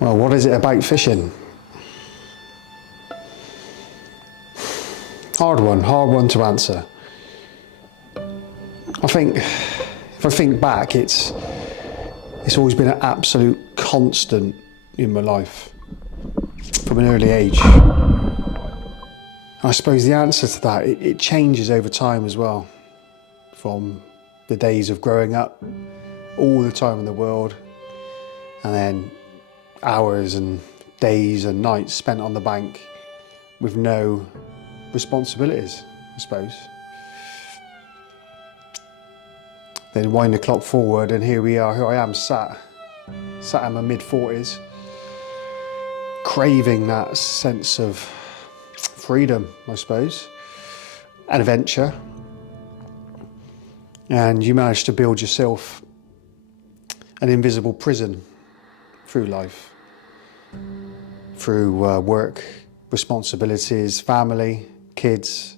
Well, what is it about fishing? Hard one to answer. I think, if I think back, it's always been an absolute constant in my life from an early age. I suppose the answer to that, it changes over time as well. From the days of growing up, all the time in the world, and then hours and days and nights spent on the bank with no responsibilities, I suppose. Then wind the clock forward and here I am sat in my mid-40s, craving that sense of freedom, I suppose, and adventure. And you manage to build yourself an invisible prison through life, through work, responsibilities, family, kids,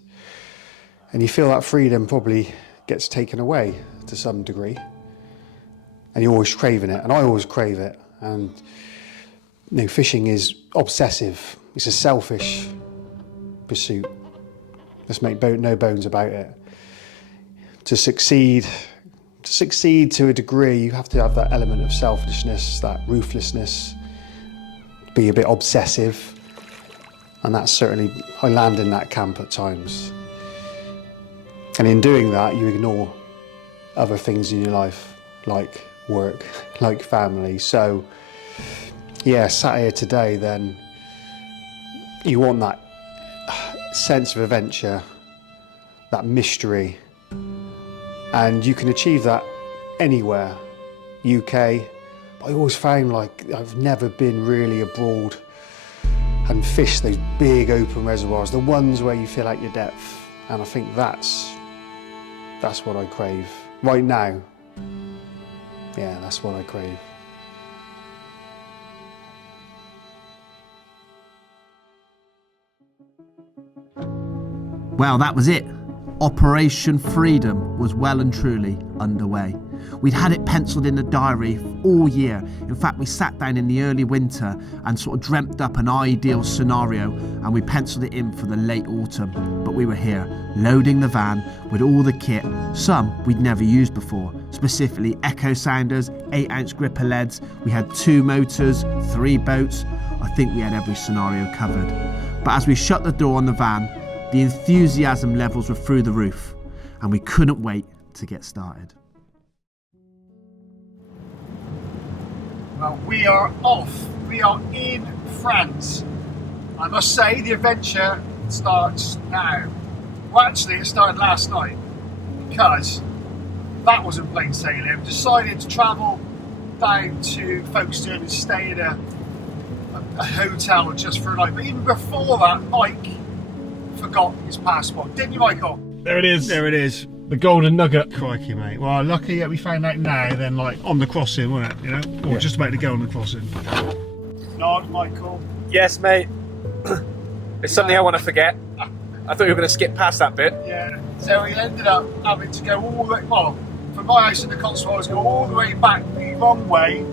and you feel that freedom probably gets taken away to some degree, and you're always craving it, and I always crave it. And you know, fishing is obsessive. It's a selfish pursuit. Let's make no bones about it. To succeed to a degree, you have to have that element of selfishness, that ruthlessness, be a bit obsessive, and that's certainly, I land in that camp at times. And in doing that, you ignore other things in your life, like work, like family. So, yeah, sat here today, then you want that sense of adventure, that mystery, and you can achieve that anywhere, UK. But I always found like I've never been really abroad and fished those big open reservoirs, the ones where you feel like your depth. And I think that's what I crave right now. Yeah, that's what I crave. Well, that was it. Operation Freedom was well and truly underway. We'd had it penciled in the diary all year. In fact, we sat down in the early winter and sort of dreamt up an ideal scenario, and we penciled it in for the late autumn. But we were here, loading the van with all the kit, some we'd never used before, specifically echo sounders, 8-ounce gripper leads. We had 2 motors, 3 boats. I think we had every scenario covered. But as we shut the door on the van, the enthusiasm levels were through the roof, and we couldn't wait to get started. Well, we are off. We are in France. I must say, the adventure starts now. Well, actually, it started last night, because that wasn't plain sailing. Decided to travel down to Folkestone and stay in a hotel just for a night. But even before that, Mike forgot his passport, didn't you, Michael? There it is. There it is. The golden nugget. Crikey, mate. Well, lucky that we found out now, then, like, on the crossing, wasn't it? You know? Or just about to go on the crossing. Nod, Michael. Yes, mate. It's something I want to forget. I thought you were going to skip past that bit. Yeah. So we ended up having to go all the way, well, from my house in the Cotswolds, go all the way back the wrong way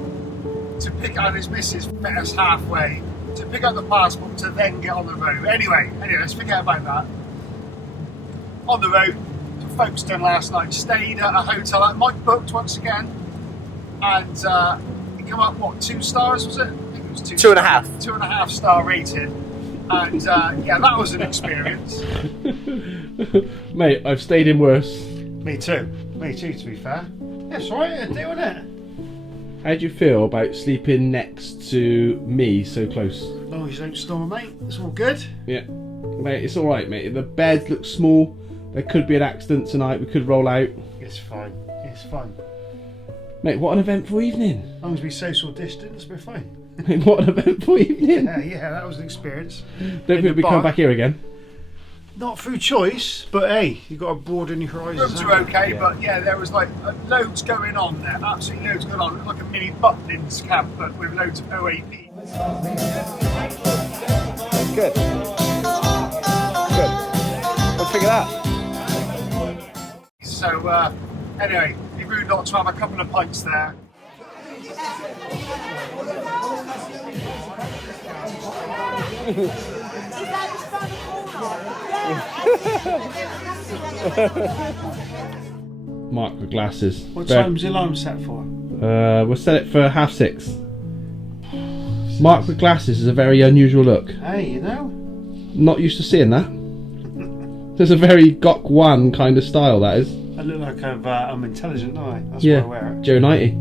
to pick up his missus, met us halfway, to pick up the passport, to then get on the road. Anyway, let's forget about that. On the road to Folkestone last night, stayed at a hotel that Mike booked once again, and it came up, what, 2 stars, was it? I think it was 2 2.5. 2.5 star rated, and yeah, that was an experience. Mate, I've stayed in worse. Me too, to be fair. That's right, you're doing it. How do you feel about sleeping next to me so close? As long as you don't storm, mate, it's all good. Yeah. Mate, it's alright, mate. The bed looks small. There could be an accident tonight. We could roll out. It's fine. It's fun. Mate, what an eventful evening. As long as we social distance, we're fine. Mate, what an eventful evening. Yeah, that was an experience. Don't think we come back here again. Not through choice, but hey, you've got to broaden your horizons. Rooms were okay, but yeah, there was like loads going on there. Absolutely loads going on. It was like a mini Butlins camp, but with loads of OAP. Good. Good. Let's figure that. So anyway, it'd be rude not to have a couple of pints there. Mark with glasses. What time's the alarm set for? We'll set it for 6:30. Mark with glasses is a very unusual look. Hey, you know? Not used to seeing that. There's a very Gok 1 kind of style, that is. I look like I'm intelligent, don't I? That's Yeah, why I wear it. Joe 90.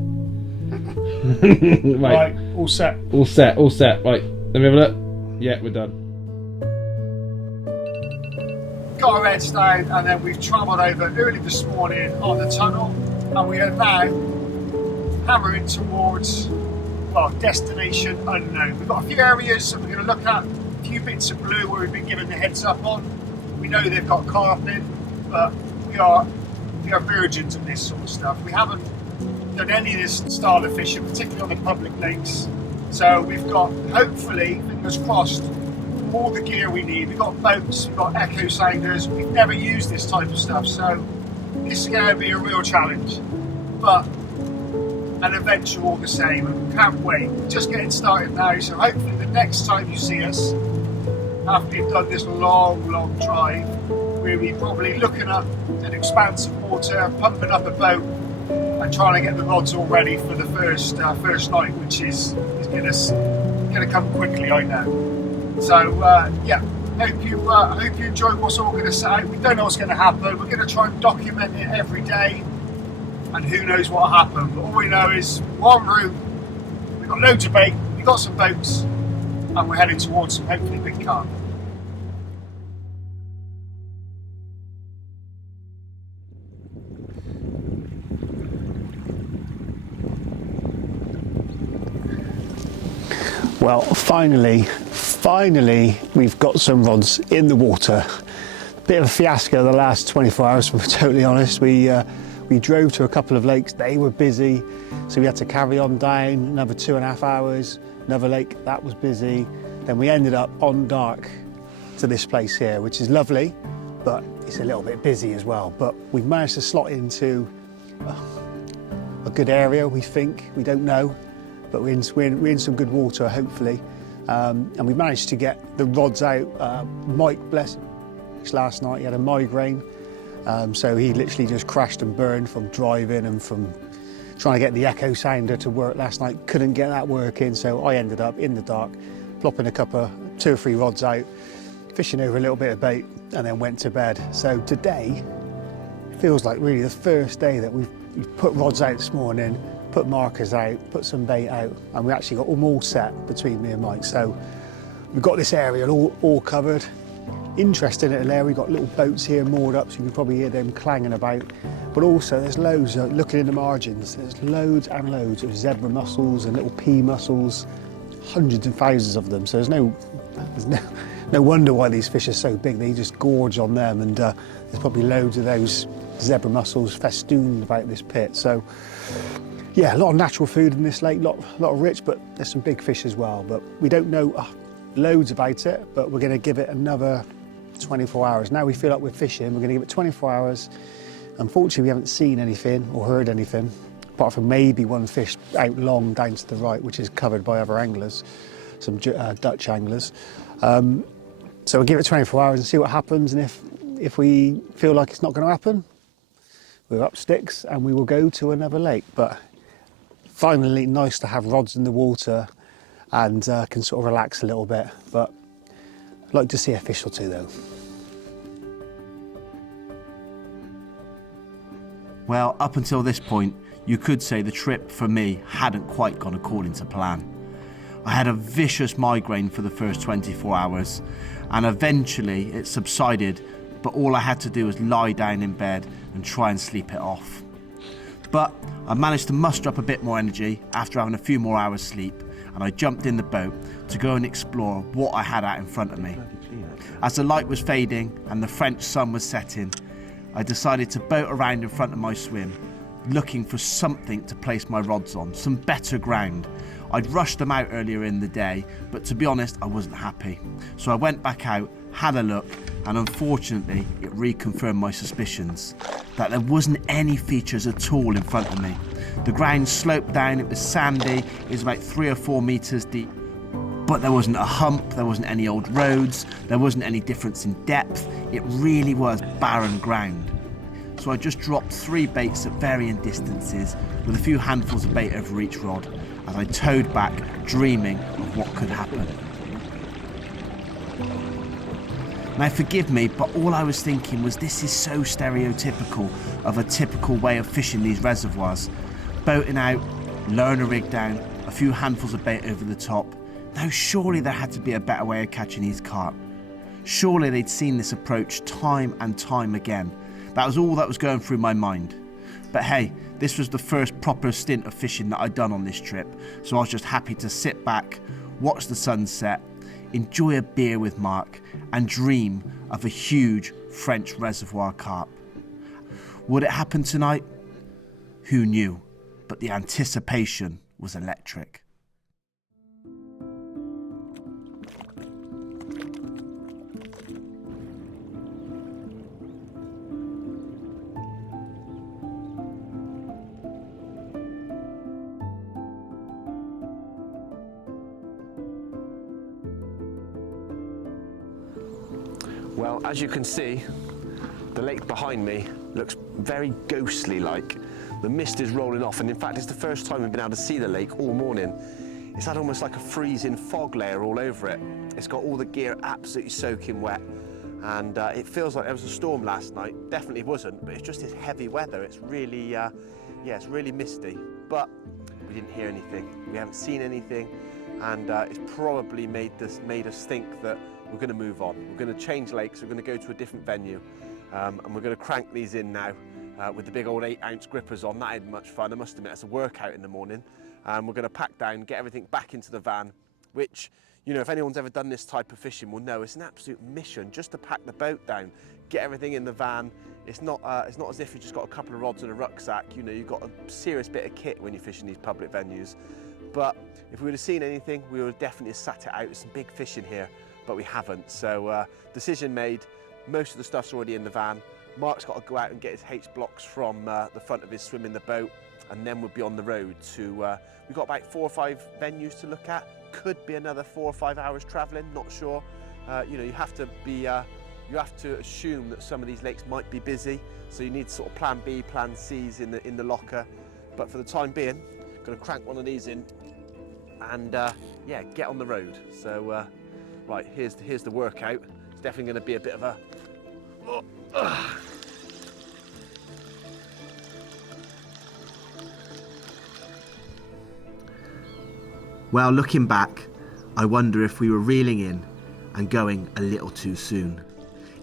Right, all set. All set, all set. Right, let me have a look. Yeah, we're done. Got our heads down, and then we've travelled over early this morning on the tunnel, and we are now hammering towards, well, destination unknown. We've got a few areas that we're going to look at, a few bits of blue where we've been given the heads up on. We know they've got carp in, but we are virgins of this sort of stuff. We haven't done any of this style of fishing, particularly on the public lakes. So we've got, hopefully, fingers crossed, all the gear we need. We've got boats, we've got echo sounders. We've never used this type of stuff, so this is going to be a real challenge, but an adventure all the same, and can't wait. We're just getting started now, so hopefully the next time you see us, after you've done this long drive, we'll be probably looking at an expanse of water, pumping up a boat, and trying to get the rods all ready for the first night, which is going to come quickly, I know. So yeah, hope you enjoyed what's all going to set out. We don't know what's going to happen. We're going to try and document it every day, and who knows what will happen. But all we know is we're en route. We've got loads of bait. We've got some boats, and we're heading towards some hopefully big carp. Well, finally, we've got some rods in the water. Bit of a fiasco the last 24 hours, if I'm totally honest. We drove to a couple of lakes, they were busy, so we had to carry on down another 2.5 hours. Another lake, that was busy. Then we ended up on dark to this place here, which is lovely, but it's a little bit busy as well. But we've managed to slot into a good area, we think. We don't know, but we're in some good water, hopefully. And we managed to get the rods out. Mike, bless him, last night he had a migraine, so he literally just crashed and burned from driving and from trying to get the echo sounder to work last night. Couldn't get that working, so I ended up in the dark, plopping a couple, 2 or 3 rods out, fishing over a little bit of bait, and then went to bed. So today feels like really the first day that we've put rods out this morning, put markers out, put some bait out, and we actually got them all set between me and Mike. So we've got this area all covered. Interesting little area, we've got little boats here moored up, so you can probably hear them clanging about. But also there's loads, looking in the margins, there's loads and loads of zebra mussels and little pea mussels, hundreds and thousands of them. So there's no wonder why these fish are so big, they just gorge on them, and there's probably loads of those zebra mussels festooned about this pit. So yeah, a lot of natural food in this lake, a lot of rich, but there's some big fish as well. But we don't know loads about it, but we're going to give it another 24 hours. Now we feel like we're fishing, we're going to give it 24 hours. Unfortunately, we haven't seen anything or heard anything, apart from maybe one fish out long down to the right, which is covered by other anglers, some Dutch anglers. So we'll give it 24 hours and see what happens, and if we feel like it's not going to happen, we're up sticks and we will go to another lake. But finally, nice to have rods in the water and can sort of relax a little bit. But I'd like to see a fish or two though. Well, up until this point, you could say the trip for me hadn't quite gone according to plan. I had a vicious migraine for the first 24 hours, and eventually it subsided, but all I had to do was lie down in bed and try and sleep it off. But I managed to muster up a bit more energy after having a few more hours sleep, and I jumped in the boat to go and explore what I had out in front of me. As the light was fading and the French sun was setting, I decided to boat around in front of my swim, looking for something to place my rods on, some better ground. I'd rushed them out earlier in the day, but to be honest, I wasn't happy. So I went back out, had a look, and unfortunately, it reconfirmed my suspicions that there wasn't any features at all in front of me. The ground sloped down, it was sandy, it was about 3 or 4 meters deep, But there wasn't a hump, there wasn't any old roads, there wasn't any difference in depth. It really was barren ground. So I just dropped 3 baits at varying distances with a few handfuls of bait over each rod as I towed back, dreaming of what could happen. Now forgive me, but all I was thinking was this is so stereotypical of a typical way of fishing these reservoirs. Boating out, lowering a rig down, a few handfuls of bait over the top. Now surely there had to be a better way of catching these carp. Surely they'd seen this approach time and time again. That was all that was going through my mind. But hey, this was the first proper stint of fishing that I'd done on this trip, so I was just happy to sit back, watch the sunset, enjoy a beer with Mark, and dream of a huge French reservoir carp. Would it happen tonight? Who knew? But the anticipation was electric. Well, as you can see, the lake behind me looks very ghostly like. The mist is rolling off, and in fact it's the first time we've been able to see the lake all morning. It's had almost like a freezing fog layer all over it. It's got all the gear absolutely soaking wet, and it feels like there was a storm last night. Definitely wasn't, but it's just this heavy weather. It's really, it's really misty, but we didn't hear anything. We haven't seen anything, and it's probably made us think that we're going to move on. We're going to change lakes. We're going to go to a different venue, and we're going to crank these in now with the big old 8-ounce grippers on. That ain't much fun, I must admit. It's a workout in the morning. We're going to pack down, get everything back into the van, which, you know, if anyone's ever done this type of fishing will know it's an absolute mission just to pack the boat down, get everything in the van. It's not as if you've just got a couple of rods and a rucksack. You know, you've got a serious bit of kit when you're fishing these public venues. But if we would have seen anything, we would have definitely sat it out. There's some big fish in here, but we haven't. So decision made. Most of the stuff's already in the van. Mark's got to go out and get his H blocks from the front of his swim in the boat, and then we'll be on the road to, we've got about 4 or 5 venues to look at. Could be another 4 or 5 hours traveling, not sure. You know, you have to assume that some of these lakes might be busy, so you need sort of plan B, plan C's in the locker. But for the time being, going to crank one of these in and yeah, get on the road. So right, here's the workout. It's definitely going to be a bit of a Well, looking back, I wonder if we were reeling in and going a little too soon.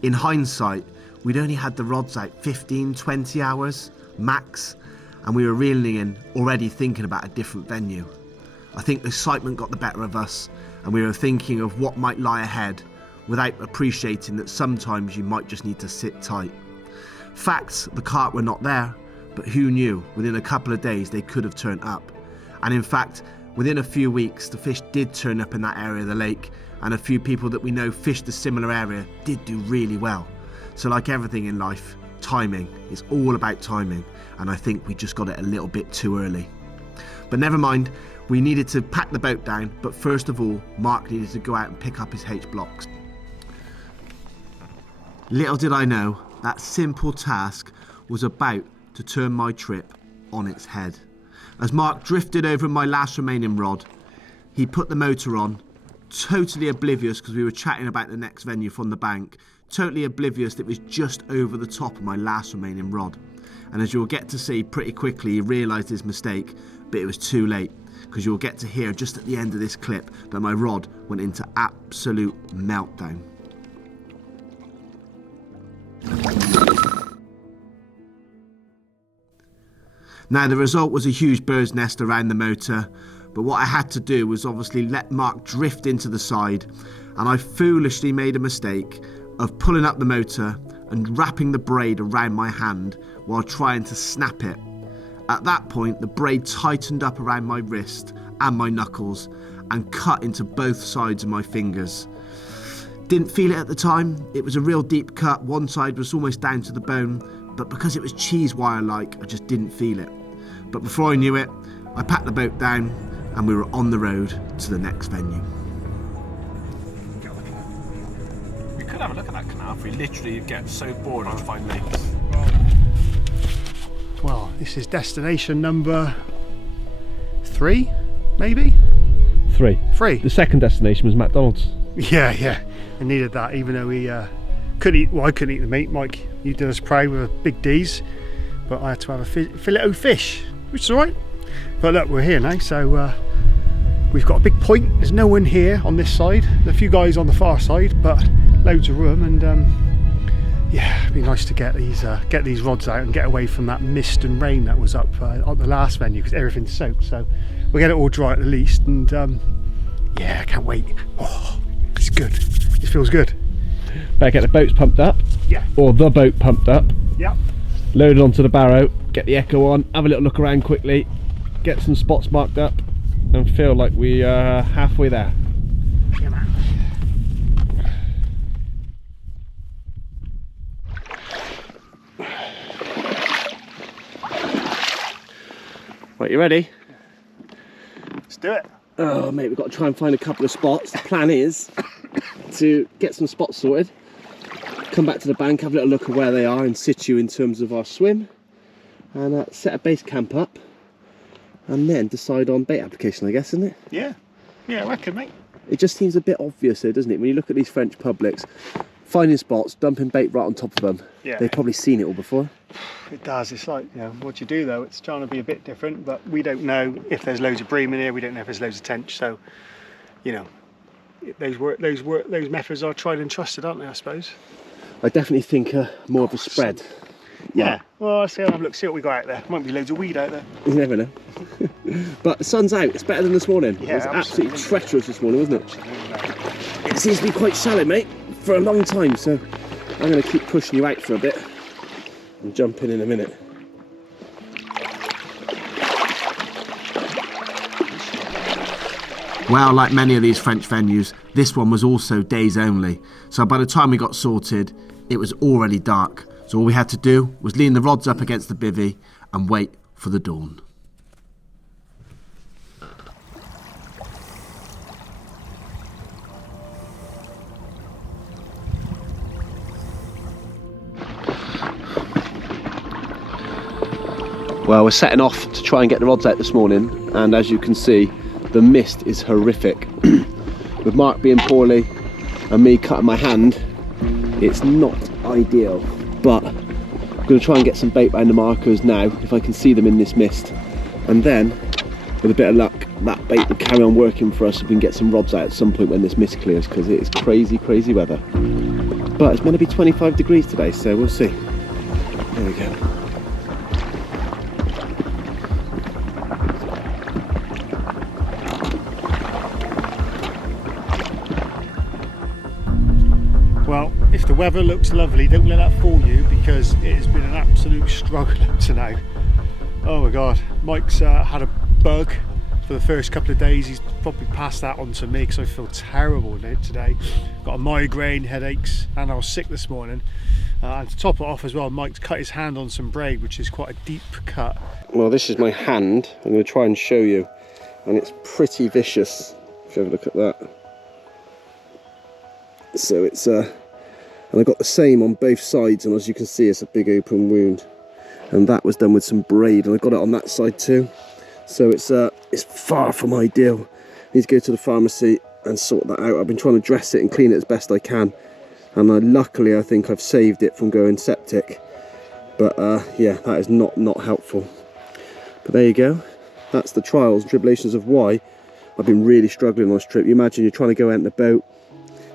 In hindsight, we'd only had the rods out 15, 20 hours, max, and we were reeling in already thinking about a different venue. I think the excitement got the better of us, and we were thinking of what might lie ahead without appreciating that sometimes you might just need to sit tight. Facts, the carp were not there, but who knew? Within a couple of days they could have turned up. And in fact, within a few weeks, the fish did turn up in that area of the lake, and a few people that we know fished a similar area did do really well. So like everything in life, timing is all about timing, and I think we just got it a little bit too early. But never mind, we needed to pack the boat down, but first of all, Mark needed to go out and pick up his H blocks. Little did I know, that simple task was about to turn my trip on its head. As Mark drifted over my last remaining rod, he put the motor on, totally oblivious because we were chatting about the next venue from the bank, totally oblivious that it was just over the top of my last remaining rod. And as you'll get to see pretty quickly, he realised his mistake, but it was too late, because you'll get to hear just at the end of this clip that my rod went into absolute meltdown. Now the result was a huge bird's nest around the motor, but what I had to do was obviously let Mark drift into the side, and I foolishly made a mistake of pulling up the motor and wrapping the braid around my hand while trying to snap it. At that point, the braid tightened up around my wrist and my knuckles and cut into both sides of my fingers. Didn't feel it at the time. It was a real deep cut. One side was almost down to the bone, but because it was cheese wire-like, I just didn't feel it. But before I knew it, I packed the boat down and we were on the road to the next venue. We could have a look at that canal if we literally get so bored trying to find lakes. Well, this is destination number 3, maybe? 3. 3. The second destination was McDonald's. Yeah. I needed that, even though we couldn't eat. Well, I couldn't eat the meat. Mike, you did us proud with a big D's, but I had to have a fillet o fish, which is all right. But look, we're here now, so we've got a big point. There's no one here on this side. There's a few guys on the far side, but loads of room. And yeah, it'd be nice to get these rods out and get away from that mist and rain that was up at the last venue, because everything's soaked. So we'll get it all dry at the least. And yeah, I can't wait. Oh, it's good. It feels good. Better get the boats pumped up. Yeah. Or the boat pumped up. Yep. Load it onto the barrow, get the echo on, have a little look around quickly, get some spots marked up, and feel like we are halfway there. Yeah, man. Right, you ready? Let's do it. Oh mate, we've got to try and find a couple of spots. The plan is to get some spots sorted, come back to the bank, have a little look at where they are in situ in terms of our swim, and set a base camp up, and then decide on bait application, I guess, isn't it? Yeah, I reckon, mate. It just seems a bit obvious though, doesn't it? When you look at these French publics, finding spots, dumping bait right on top of them. Yeah. They've probably seen it all before. It does. It's like, you know, what you do though, it's trying to be a bit different, but we don't know if there's loads of bream in here, we don't know if there's loads of tench, so, you know, those methods are tried and trusted, aren't they, I suppose? I definitely think more of a spread. Yeah. Well, let's have a look, see what we got out there. Might be loads of weed out there. You never know. But the sun's out, it's better than this morning. Yeah, It was absolutely absolutely. treacherous this morning, wasn't it? Absolutely. It seems to be quite shallow, mate, for a long time, so I'm going to keep pushing you out for a bit and jump in a minute. Well, like many of these French venues, this one was also days only. So by the time we got sorted, it was already dark. So all we had to do was lean the rods up against the bivvy and wait for the dawn. Well, we're setting off to try and get the rods out this morning, and as you can see, the mist is horrific. With Mark being poorly and me cutting my hand, it's not ideal, but I'm going to try and get some bait behind the markers now, if I can see them in this mist, and then, with a bit of luck, that bait will carry on working for us if we can get some rods out at some point when this mist clears, because it is crazy, crazy weather. But it's meant to be 25 degrees today, so we'll see. There we go. Well, if the weather looks lovely, don't let that fool you, because it has been an absolute struggle up to now. Oh my god, Mike's had a bug for the first couple of days. He's probably passed that on to me because I feel terrible today. Got a migraine, headaches, and I was sick this morning. And to top it off as well, Mike's cut his hand on some braid, which is quite a deep cut. Well, this is my hand. I'm going to try and show you, and it's pretty vicious. If you have a look at that. So it's and I got the same on both sides, and as you can see, it's a big open wound, and that was done with some braid, and I got it on that side too. So it's far from ideal. I need to go to the pharmacy and sort that out. I've been trying to dress it and clean it as best I can, and luckily I think I've saved it from going septic. But yeah, that is not helpful. But there you go. That's the trials and tribulations of why I've been really struggling on this trip. You imagine you're trying to go out in the boat,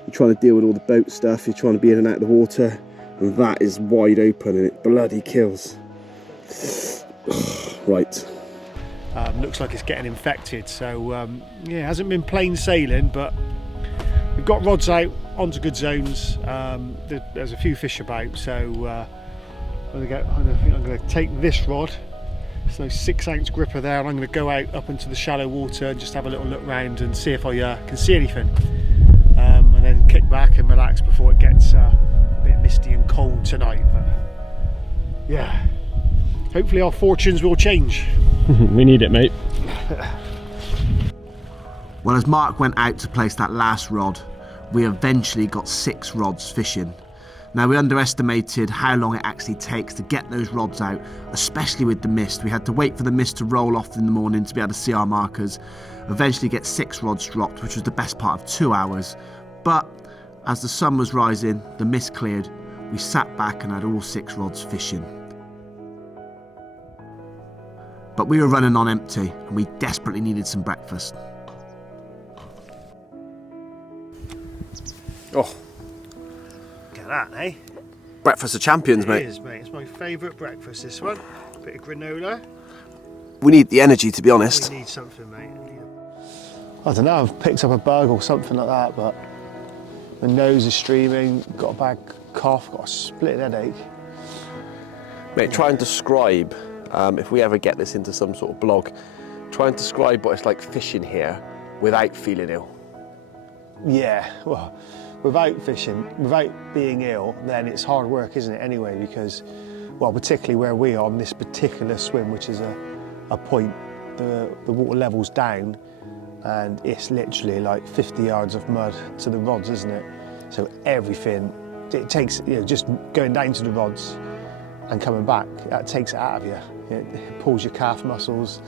you're trying to deal with all the boat stuff, you're trying to be in and out of the water, and that is wide open and it bloody kills. Right. Looks like it's getting infected, so yeah, it hasn't been plain sailing, but we've got rods out onto good zones. There's a few fish about, so I think I'm going to take this rod, so 6-ounce gripper there, and I'm going to go out up into the shallow water and just have a little look round and see if I can see anything, and then kick back and relax before it gets a bit misty and cold tonight. But yeah, hopefully our fortunes will change. We need it, mate. Well, as Mark went out to place that last rod, we eventually got 6 rods fishing. Now, we underestimated how long it actually takes to get those rods out, especially with the mist. We had to wait for the mist to roll off in the morning to be able to see our markers. Eventually get 6 rods dropped, which was the best part of 2 hours. But as the sun was rising, the mist cleared, we sat back and had all 6 rods fishing. But we were running on empty and we desperately needed some breakfast. Oh, Look at that, eh? breakfast of champions, It mate. is, mate. It's my favourite breakfast, this one. Bit of granola. We need the energy, to be honest. We need something, mate. I don't know, I've picked up a bug or something like that, but my nose is streaming, got a bad cough, got a split headache. Mate, try and describe, if we ever get this into some sort of blog, try and describe what it's like fishing here without feeling ill. Yeah, well, without fishing, without being ill, then it's hard work, isn't it, anyway, because, well, particularly where we are on this particular swim, which is a point, the water level's down, and it's literally like 50 yards of mud to the rods, isn't it? So everything, it takes, you know, just going down to the rods and coming back, that takes it out of you. It pulls your calf muscles.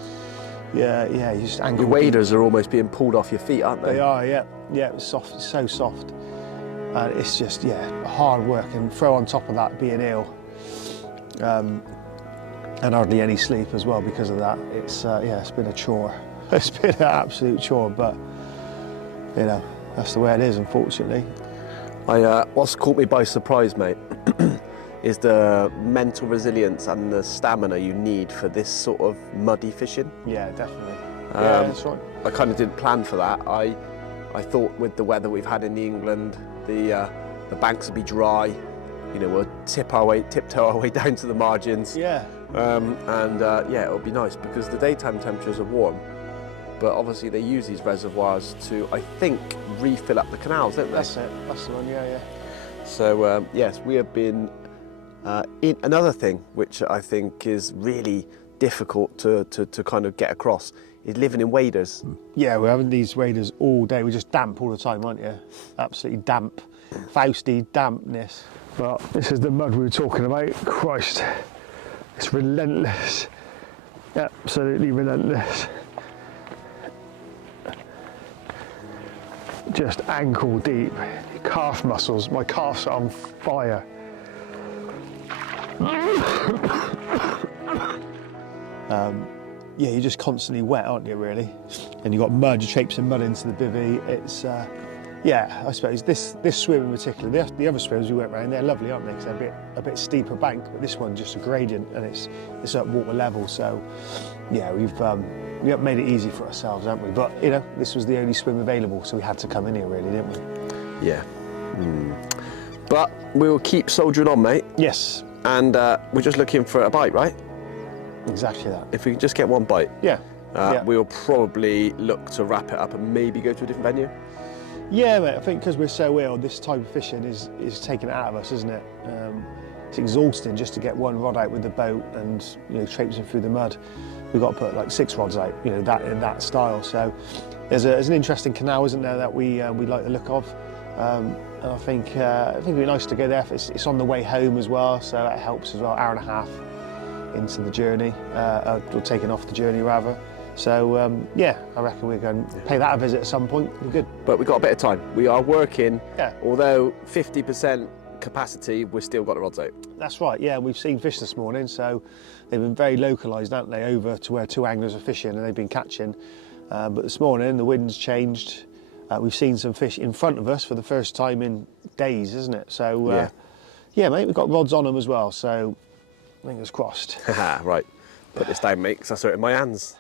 Yeah, you just ankle Your waders are almost being pulled off your feet, aren't they? They are, yeah, it's soft, so soft. And it's just, yeah, hard work, and throw on top of that being ill, and hardly any sleep as well because of that. It's, yeah, it's been a chore. It's been an absolute chore, but, you know, that's the way it is, unfortunately. What's caught me by surprise, mate, is the mental resilience and the stamina you need for this sort of muddy fishing. Yeah, definitely. Yeah, that's right. I kind of didn't plan for that. I thought with the weather we've had in England, the banks would be dry. You know, we'll tiptoe our way down to the margins. Yeah. Yeah, it'll be nice because the daytime temperatures are warm, but obviously they use these reservoirs to, I think, refill up the canals, don't they? That's it. That's the one. Yeah. So yes, we have been in another thing which I think is really difficult to kind of get across is living in waders. Yeah, we're having these waders all day. We're just damp all the time, aren't you? Absolutely damp, Fausty dampness. But this is the mud we were talking about. Christ, it's relentless. Absolutely relentless. Just ankle deep. Calf muscles, my calves are on fire. Yeah, you're just constantly wet, aren't you, really? And you've got mud, you're traipsing mud into the bivvy. It's, yeah, I suppose this swim in particular, the other swims we went around, they're lovely, aren't they? Because they're a bit steeper bank, but this one's just a gradient and it's at water level. So, yeah, we've made it easy for ourselves, haven't we? But, you know, this was the only swim available, so we had to come in here, really, didn't we? Yeah. But we'll keep soldiering on, mate. Yes, And we're just looking for a bite, right? exactly that. If we can just get one bite, Yeah. Yeah. we'll probably look to wrap it up and maybe go to a different venue. Yeah, mate, I think because we're so ill, this type of fishing is taking it out of us, isn't it? It's exhausting just to get one rod out with the boat and, you know, traipsing through the mud. We've got to put like 6 rods out, you know, that in that style. So there's an interesting canal, isn't there, that we like the look of. And I think it'd be nice to go there. It's on the way home as well, so that helps as well. Hour and a half into the journey, or taking off the journey rather. So yeah, I reckon we're going to pay that a visit at some point. We're good. But we've got a bit of time. We are working, Yeah. although 50% capacity, we've still got the rods out. That's right, yeah, we've seen fish this morning, so they've been very localised, haven't they, over to where 2 anglers are fishing and they've been catching. But this morning, the wind's changed. We've seen some fish in front of us for the first time in days, isn't it? So, yeah, mate, we've got rods on them as well, so fingers crossed. Haha, right. Put this down, mate, because that's hurting my hands.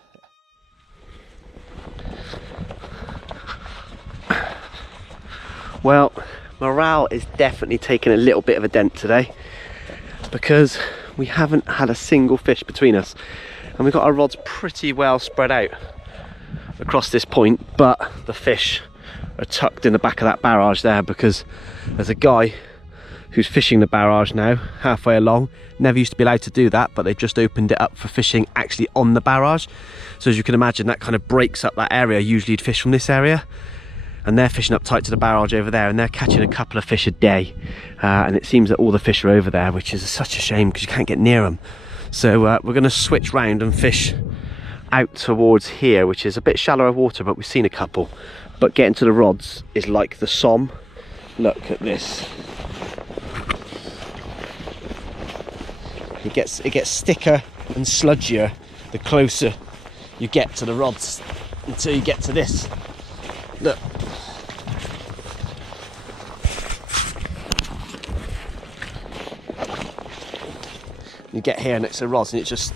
Well, morale is definitely taking a little bit of a dent today because we haven't had a single fish between us, and we've got our rods pretty well spread out across this point, but the fish are tucked in the back of that barrage there because there's a guy who's fishing the barrage now halfway along. Never used to be allowed to do that, but they've just opened it up for fishing actually on the barrage. So as you can imagine, that kind of breaks up that area. Usually you'd fish from this area, and they're fishing up tight to the barrage over there, and they're catching a couple of fish a day, and it seems that all the fish are over there, which is such a shame because you can't get near them. So we're going to switch round and fish out towards here, which is a bit shallower water, but we've seen a couple. But getting to the rods is like the Somme. Look at this. It gets thicker and sludgier the closer you get to the rods until you get to this. Look. You get here next to the rods and it's just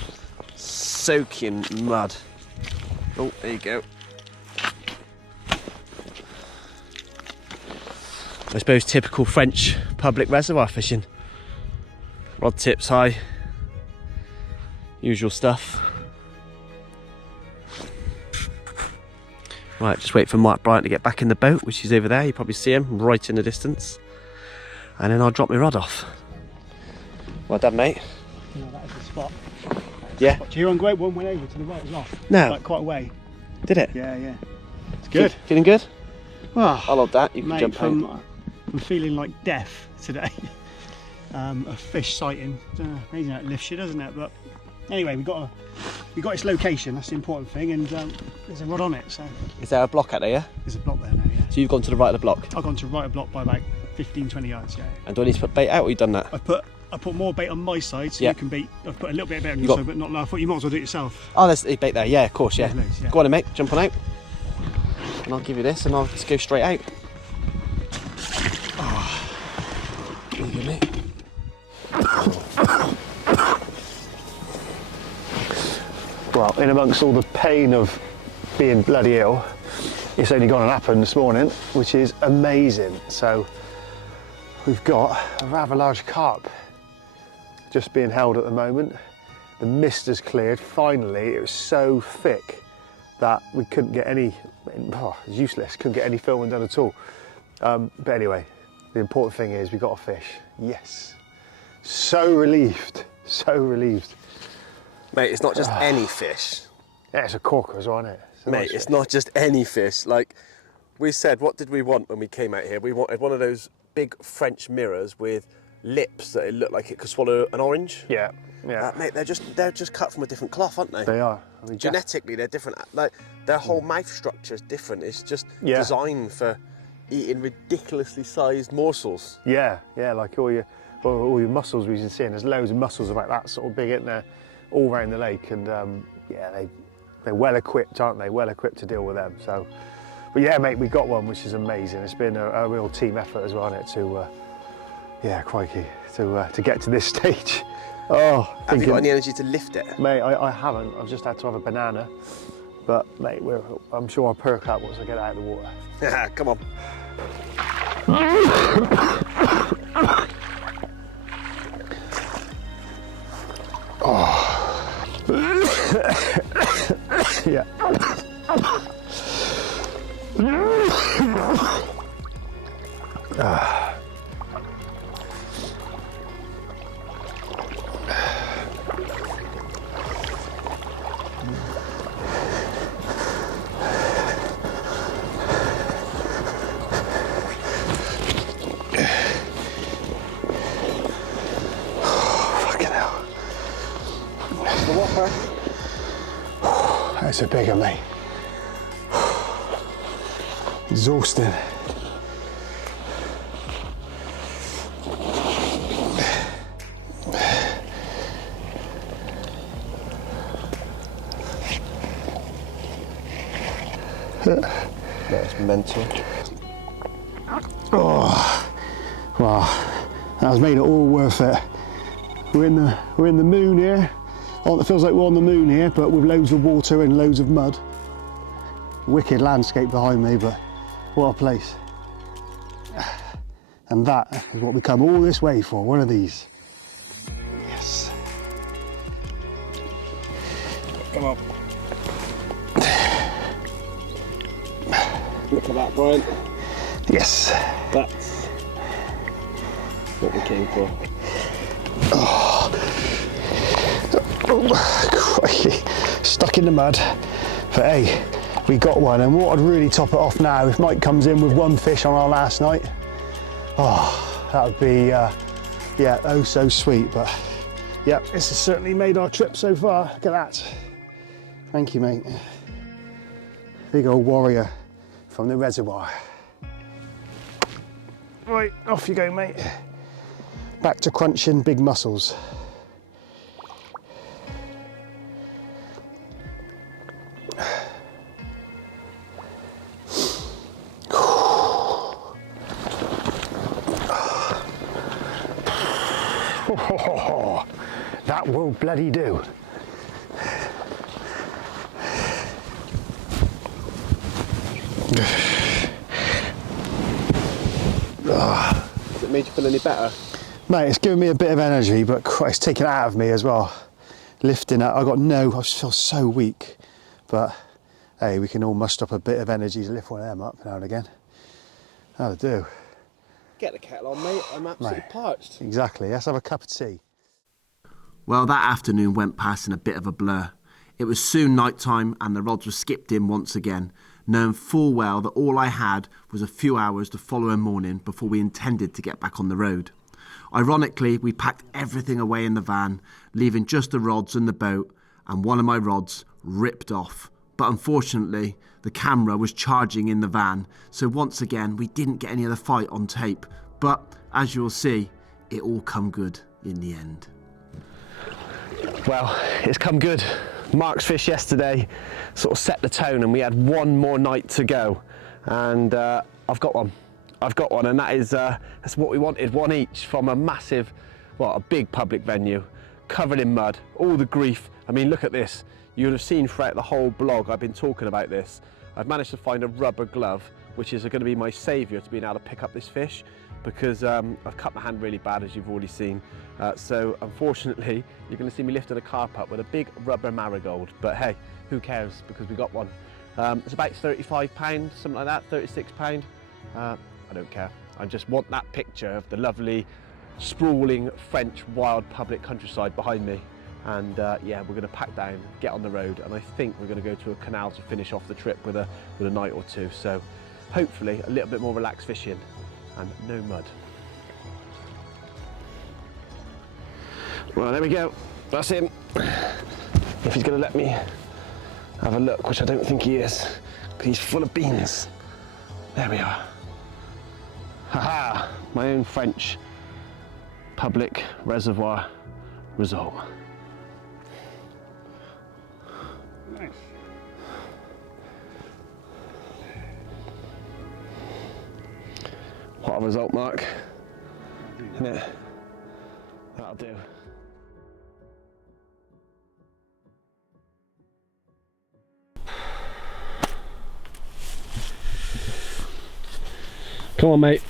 soaking mud. Oh, there you go. I suppose typical French public reservoir fishing. Rod tips high, usual stuff. Right, just wait for Bryant to get back in the boat, which is over there. You probably see him right in the distance. And then I'll drop my rod off. Well done, mate. You know, that is the spot. Yeah. Do you hear on Great One went over to the right as well? No. Like quite a way. Did it? Yeah, yeah. It's good. Feeling good? Well, I'll hold that. You can mate, jump out. I'm feeling like death today. A fish sighting. Amazing how it lifts you, doesn't it? But anyway, we got its location. That's the important thing, and there's a rod on it. So Is there a block out there? Yeah. there's a block there now. Yeah. So you've gone to the right of the block. I've gone to right a block by about 15-20 yards. Yeah. And do I need to put bait out, or you done that? I put more bait on my side, so Yeah. you can bait. I've put a little bit of bait on You your got- side, but not. I thought you might as well do it yourself. Oh, there's a bait there. Yeah, of course. Yeah. There's loads, yeah. Go on, then, mate. Jump on out. And I'll give you this, and I'll just go straight out. Oh. There you go, mate. Well, in amongst all the pain of being bloody ill, it's only gone and happened this morning, which is amazing. So we've got a rather large carp just being held at the moment. The mist has cleared, finally. It was so thick that we couldn't get any, it was useless, couldn't get any filming done at all. But anyway, the important thing is we got a fish. Yes. So relieved, so relieved. Mate, it's not just any fish. Yeah, it's a corker as well, isn't it? It's a Mate, nice it's fish. not just any fish. Like we said, what did we want when we came out here? We wanted one of those big French mirrors with lips that it looked like it could swallow an orange. Yeah, yeah. Mate, they're just cut from a different cloth, aren't they? They are. I mean, Genetically, they're different. Like their whole mouth structure is different. It's just Yeah. designed for eating ridiculously sized morsels. yeah, like all your mussels we've been seeing. There's loads of mussels about that sort of big, isn't there? All around the lake, and yeah, they're well equipped, aren't they? Well equipped to deal with them. So, but yeah, mate, we got one, which is amazing. It's been a real team effort as well, hasn't it? To yeah, crikey, to get to this stage. Oh, Have you got any energy to lift it? Mate, I haven't. I've just had to have a banana. But mate, I'm sure I'll perk up once I get it out of the water. Come on. Yeah. Fucking hell. The whopper. That's a big one, mate. Exhausting. That's mental. Oh, wow, that's made it all worth it. We're in the moon here. Oh, it feels like we're on the moon here, but with loads of water and loads of mud. Wicked landscape behind me, but what a place. And that is what we come all this way for, one of these. Yes. Come on. Look at that, Bryant. Yes. That's what we came for. Oh, crikey. Stuck in the mud. But hey, we got one. And what would really top it off now, if Mike comes in with one fish on our last night, oh, that would be, yeah, oh so sweet. But yeah, this has certainly made our trip so far. Look at that. Thank you, mate. Big old warrior from the reservoir. Right, off you go, mate. Back to crunching big mussels. That will bloody do. Has it made you feel any better? Mate, it's given me a bit of energy, but it's taken it out of me as well. Lifting up, I just feel so weak. But hey, we can all muster up a bit of energy to lift one of them up now and again. That'll do. Get the kettle on, mate. I'm absolutely parched. Exactly, let's have a cup of tea. Well, that afternoon went past in a bit of a blur. It was soon night time and the rods were skipped in once again, knowing full well that all I had was a few hours the following morning before we intended to get back on the road. Ironically, we packed everything away in the van, leaving just the rods and the boat, and one of my rods ripped off. But unfortunately, the camera was charging in the van, so once again we didn't get any of the fight on tape. But as you'll see, it all come good in the end. Well, it's come good. Mark's fish yesterday sort of set the tone, and we had one more night to go. And I've got one, and that's what we wanted, one each from a massive, well, a big public venue, covered in mud, all the grief. I mean, look at this. You'll have seen throughout the whole blog I've been talking about this. I've managed to find a rubber glove, which is going to be my saviour to being able to pick up this fish, because I've cut my hand really bad, as you've already seen. So unfortunately, you're going to see me lifting a carp up with a big rubber marigold. But hey, who cares, because we got one. It's about £35, something like that, £36. I don't care. I just want that picture of the lovely, sprawling French wild public countryside behind me. And yeah, we're going to pack down, get on the road, and I think we're going to go to a canal to finish off the trip with a night or two. So hopefully a little bit more relaxed fishing and no mud. Well, there we go. That's him. If he's going to let me have a look, which I don't think he is, because he's full of beans. There we are. Haha, my own French public reservoir result. Nice. What a result, Mark. Isn't it? That'll do. Come on, mate.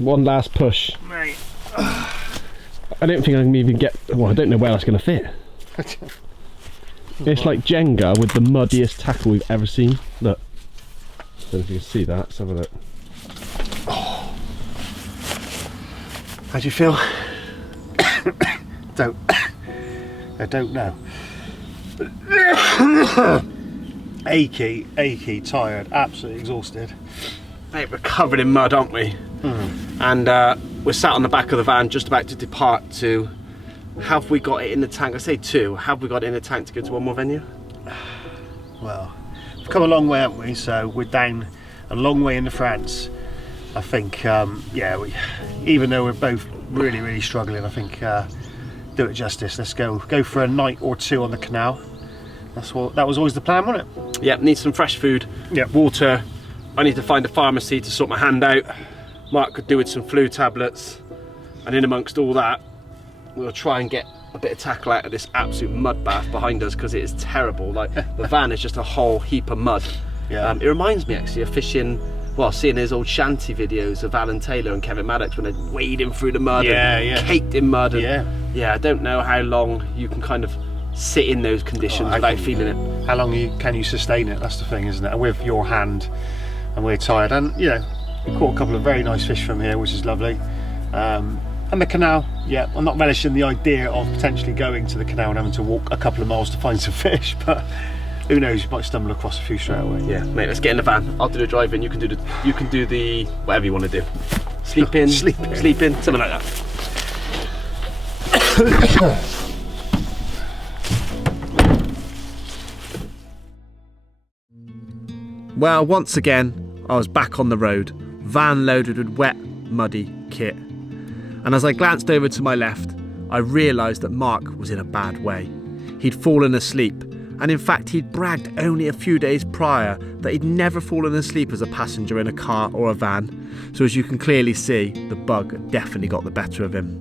One last push. Mate. I don't think I can even get, well, I don't know where that's going to fit. It's like Jenga with the muddiest tackle we've ever seen. Look. I don't know if you can see that. Let's have a look. Oh. How do you feel? I don't know. achy, tired, absolutely exhausted. Mate, we're covered in mud, aren't we? And we're sat on the back of the van just about to depart to, have we got it in the tank? I say two, have we got it in the tank to go to one more venue? Well, we've come a long way, haven't we? So we're down a long way into France. I think, yeah, even though we're both really struggling, I think do it justice. Let's go for a night or two on the canal. That was always the plan, wasn't it? Yep, need some fresh food, water. I need to find a pharmacy to sort my hand out. Mark could do with some flu tablets. And in amongst all that, we'll try and get a bit of tackle out of this absolute mud bath behind us, because it is terrible. Like, the van is just a whole heap of mud. Yeah. It reminds me actually of fishing, well, seeing those old shanty videos of Alan Taylor and Kevin Maddox when they're wading through the mud and caked in mud. And, yeah, I don't know how long you can kind of sit in those conditions without feeling it. How long can you sustain it? That's the thing, isn't it? And with your hand, and we're tired, and you know, we caught a couple of very nice fish from here, which is lovely. And the canal, yeah, I'm not relishing the idea of potentially going to the canal and having to walk a couple of miles to find some fish, but Who knows? You might stumble across a few straight away. Yeah, mate. Let's get in the van. I'll do the driving. You can do the whatever you want to do. Sleep in, Sleep in. something like that. Well, once again, I was back on the road, van loaded with wet, muddy kit. And as I glanced over to my left, I realised that Mark was in a bad way. He'd fallen asleep, and in fact he'd bragged only a few days prior that he'd never fallen asleep as a passenger in a car or a van. So as you can clearly see, the bug had definitely got the better of him.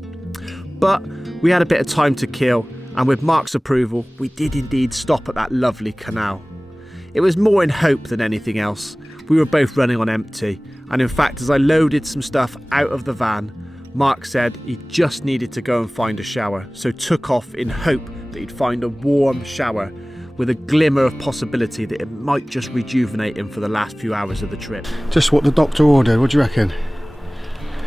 But we had a bit of time to kill, and with Mark's approval, we did indeed stop at that lovely canal. It was more in hope than anything else. We were both running on empty, and in fact as I loaded some stuff out of the van, Mark said he just needed to go and find a shower, so took off in hope that he'd find a warm shower with a glimmer of possibility that it might just rejuvenate him for the last few hours of the trip. Just what the doctor ordered. What do you reckon?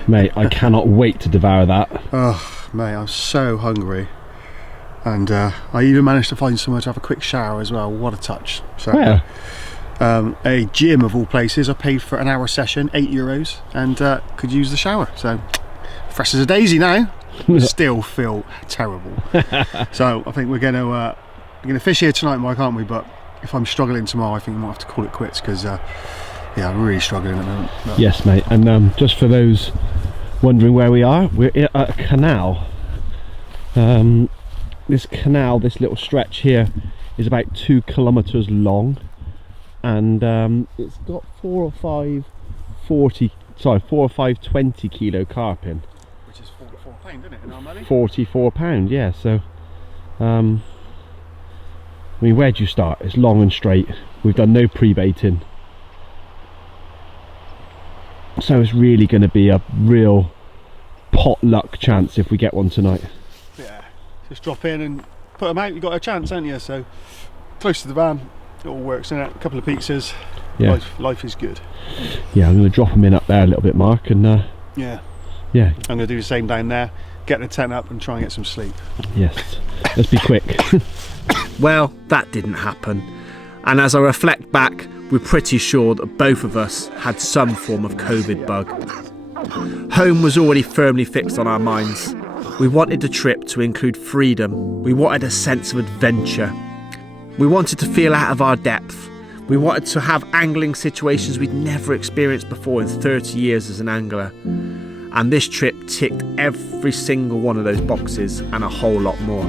Mate, I cannot wait to devour that. Oh, mate, I'm so hungry. And I even managed to find somewhere to have a quick shower as well. What a touch. So, Where? A gym of all places. I paid for an hour session, €8, and could use the shower. So, fresh as a daisy now. Still feel terrible. So I think we're going to fish here tonight, Mike, aren't we? But if I'm struggling tomorrow, I think we might have to call it quits because yeah, I'm really struggling at the moment. But Yes, mate. And just for those wondering where we are, we're at a canal. This canal, this little stretch here, is about 2 kilometers long, and it's got 4 or 5 20 kilo carp in. which is £44, isn't it, in our money? £44, yeah. So I mean, where'd you start? It's long and straight. We've done no pre-baiting, so it's really going to be a real potluck chance if we get one tonight. Yeah, just drop in and put them out. You've got a chance, haven't you? So close to the van, it all works, innit? A couple of pizzas. Yeah. Life is good. Yeah, I'm going to drop them in up there a little bit, Mark, and Yeah, yeah, I'm going to do the same down there. Get the tent up and try and get some sleep. yes. Let's be quick. Well, that didn't happen. And as I reflect back, we're pretty sure that both of us had some form of COVID bug. Home was already firmly fixed on our minds. We wanted the trip to include freedom. We wanted a sense of adventure. We wanted to feel out of our depth. We wanted to have angling situations we'd never experienced before in 30 years as an angler. And this trip ticked every single one of those boxes and a whole lot more.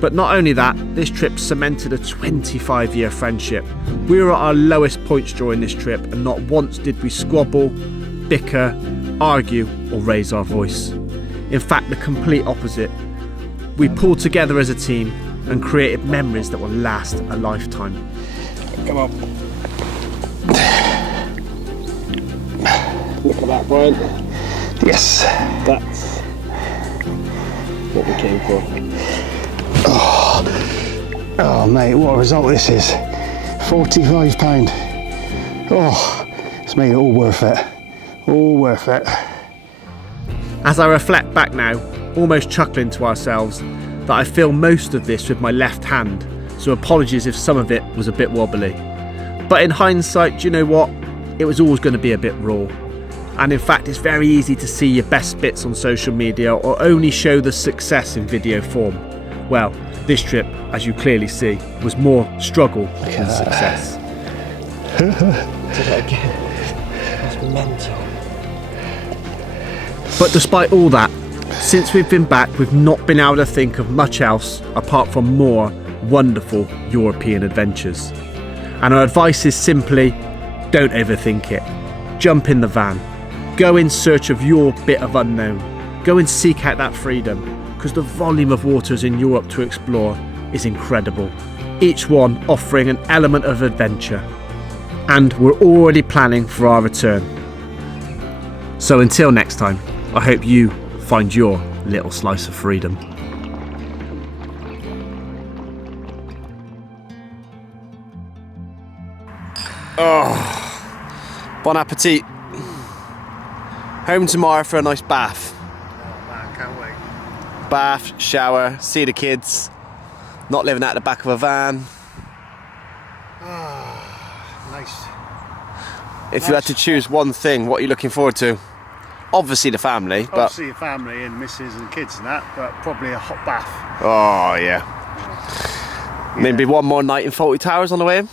But not only that, this trip cemented a 25-year friendship. We were at our lowest points during this trip, and not once did we squabble, bicker, argue, or raise our voice. In fact, the complete opposite. We pulled together as a team and created memories that will last a lifetime. Come on. Look at that, Bryant. Yes. That's what we came for. Oh, mate, what a result this is. £45. Oh, it's made it all worth it. All worth it. As I reflect back now, almost chuckling to ourselves, that I feel most of this with my left hand, so apologies if some of it was a bit wobbly. But in hindsight, do you know what? It was always going to be a bit raw. And in fact, it's very easy to see your best bits on social media or only show the success in video form. Well, this trip, as you clearly see, was more struggle than success. Did it again. That's mental. But despite all that, since we've been back, we've not been able to think of much else apart from more wonderful European adventures. And our advice is simply, don't overthink it. Jump in the van. Go in search of your bit of unknown. Go and seek out that freedom, because the volume of waters in Europe to explore is incredible. Each one offering an element of adventure. And we're already planning for our return. So until next time, I hope you find your little slice of freedom. Bon appetit. Home tomorrow for a nice bath. Oh, man, can't wait. Bath, shower, see the kids. Not living out the back of a van. Nice. If you had to choose one thing, what are you looking forward to? Obviously the family, but Obviously, your family and missus and kids and that, but probably a hot bath. oh yeah. Maybe one more night in 40 Towers on the way in.